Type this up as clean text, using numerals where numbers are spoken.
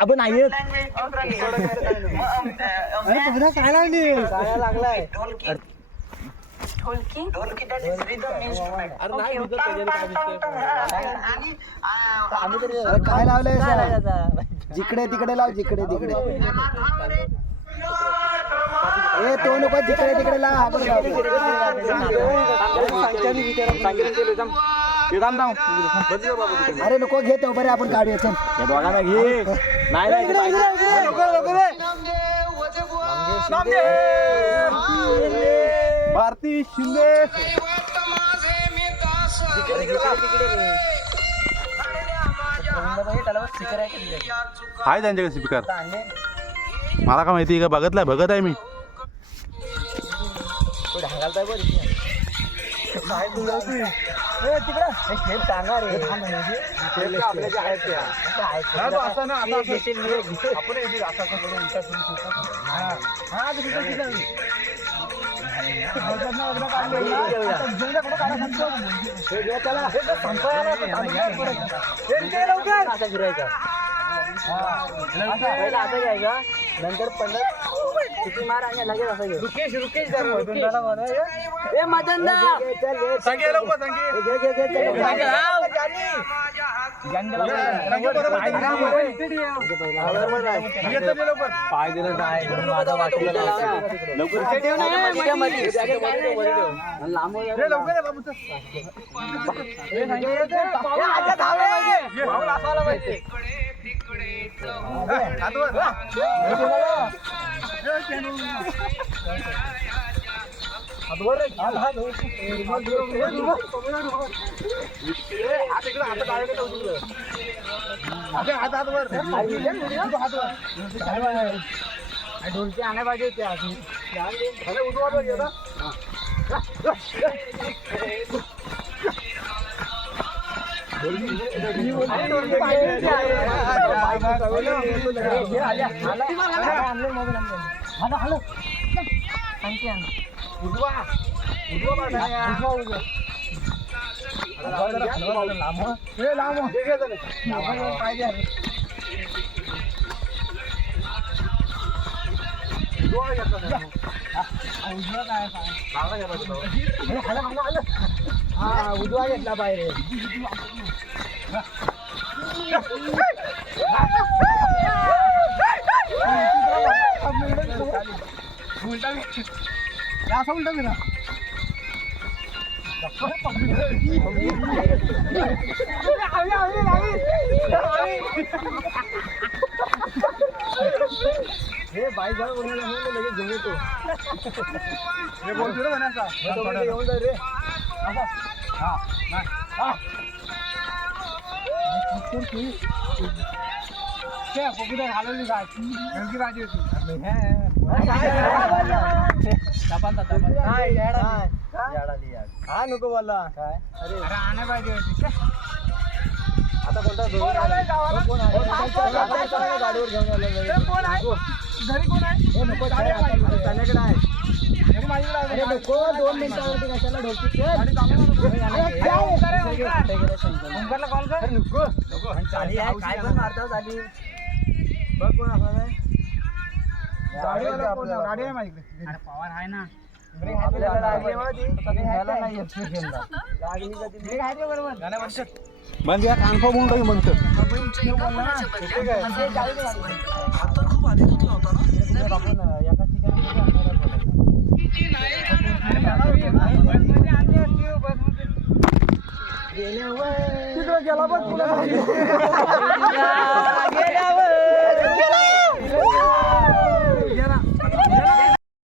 आपण नाही काय लागली काय लागलाय ढोलकी ढोलकी that is rhythm instrument. काय लावलंय जिकडे तिकडे लाव जिकडे तिकडे ए तो नको जिकडे तिकडे लाव आपण अरे नको घे तो बरे आपण काढूया चल या दोघांना घे नाही भारती शिंदे हाय त्यांच्याकडे स्पीकर मला का माहिती का बघतलाय बघत आहे मी नंतर 15 मार आणि लगेच असं घे रुकेश ए मदन दा सांगे लवकर पाय दिलं नाही माझा वाटलं ढोलकी आणायला पाहिजे उजवा घेतला पाहिजे उलटा गेला हे बाई जवळ कोणाला लगेच घेऊन येतो हे बोलतो रे म्हणायचा येऊन जाय रे हा नको बोलला काय अरे आणाय पाहिजे आता कोणता गाडीवर घेऊन आलो घरी कोण आहे नको त्याच्याकडे आहे नको 2 मिनिटावरती कशाला ढोलकी कॉल कर नको काय पण मारता झाली बघ कोण असं गाडी आहे माझ्याकडे पवार आहे ना बंद या कान म्हणून काही म्हणतो गेला बघ तुला